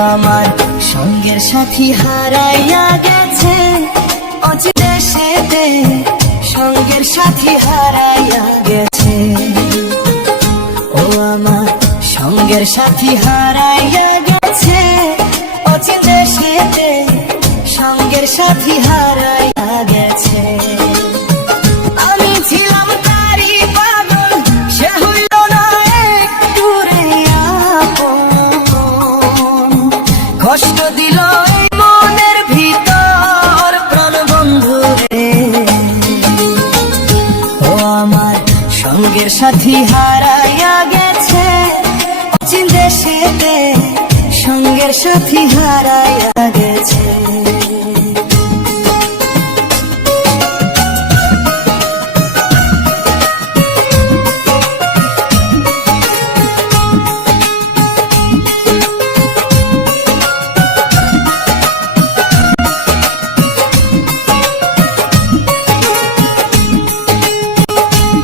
আমার সঙ্গের সাথী হারাইয়া গেছে, অচিরেতে সঙ্গের সাথী হারাইয়া গেছে। ও আমার সঙ্গের সাথী হারাইয়া গেছে, অচিরেতে সঙ্গের সাথী হারাইয়া গেছে। আমি ছিলাম তারই পাগল, সে হইল না একটু রে আপন। কষ্ট দিল এই মনের ভিতর প্রাণ বন্ধু রে। ও আমার সঙ্গের সাথী হারাইয়া গেছে, অচিন দেশেতে সঙ্গের সাথী হারাইয়া গেছে।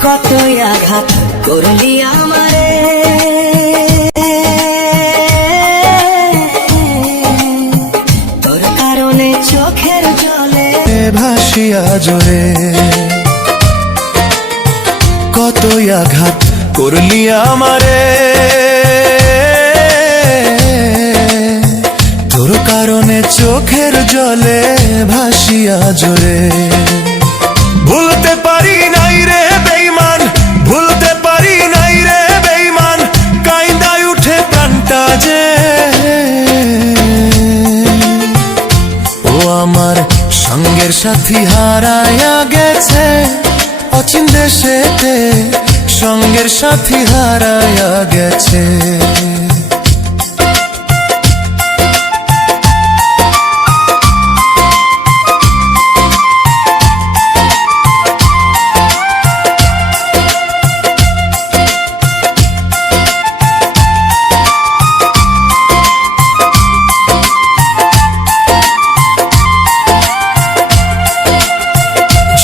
কতই আঘাত করলি আমারে, তোর কারণে চোখের জলে ভাসিয়া জোরে। কতই আঘাত করলি আমারে, তোর কারণে চোখের জলে ভাসিয়া জোরে। ভুলতে পারি নাই রে বেঈমান, ভুলতে পারি নাই রে বেঈমান, কাইন্দায় উঠে প্রাণটা যে। ও আমার সঙ্গের সাথী হারাইয়া গেছে, অচিন দেশেতে সঙ্গের সাথী হারাইয়া গেছে।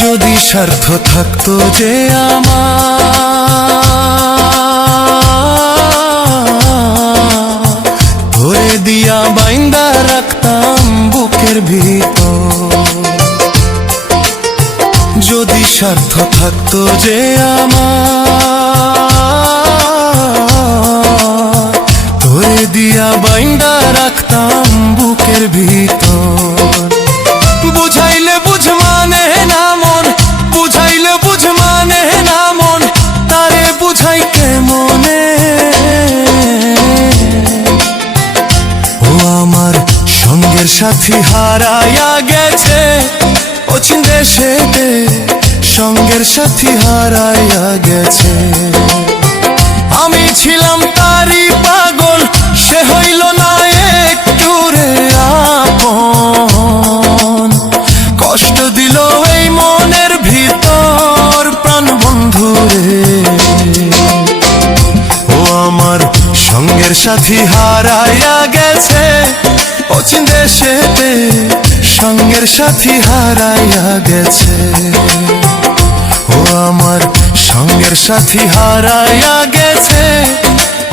যদি স্বার্থ থাকতো যে আমার, ধরে দিয়া বাইন্দা রাখতাম বুকের ভিতর। যদি স্বার্থ থাকতো যে আমার, ধরে দিয়া বাইন্দা রাখতাম বুকের ভিতর। বুঝাইলে বুঝ মানে না মন, বুঝাইলে বুঝ মানে না মন, তারে বুঝাই কেমনে। ও আমার সঙ্গের সাথী হারাইয়া গেছে, অচিন দেশেতে সঙ্গের সাথী হারাইয়া গেছে। আমি ছিলাম তারই পাগল, সে হইল না একটু রে আপন। কষ্ট দিল এই মনের ভিতর প্রাণ বন্ধু রে। ও আমার সঙ্গের সাথী হারাইয়া গেছে, অচিন দেশেতে সঙ্গের সাথী হারাইয়া গেছে। ও আমার সঙ্গের সাথী হারাইয়া গেছে,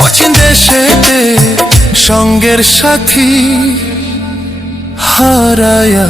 অচিন দেশেতে সঙ্গের সাথী হারাইয়া